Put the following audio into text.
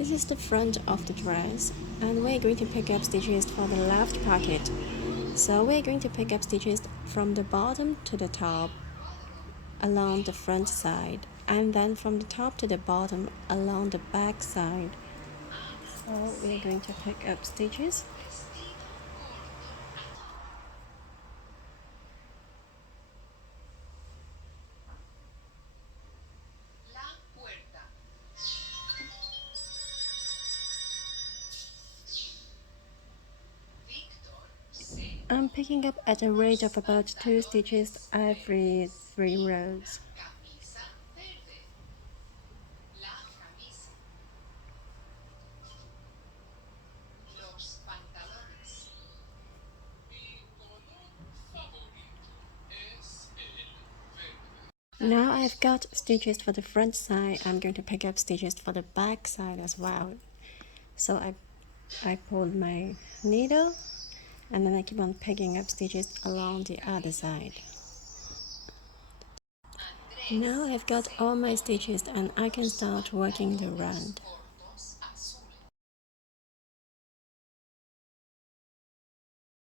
This is the front of the dress, and we're going to pick up stitches for the left pocket. So we're going to pick up stitches from the bottom to the top along the front side, and then from the top to the bottom along the back side. So we're going to pick up stitches. I'm picking up at a rate of about 2 stitches every 3 rows. Now I've got stitches for the front side, I'm going to pick up stitches for the back side as well. So I pulled my needle and then I keep on picking up stitches along the other side. Now I've got all my stitches and I can start working the round.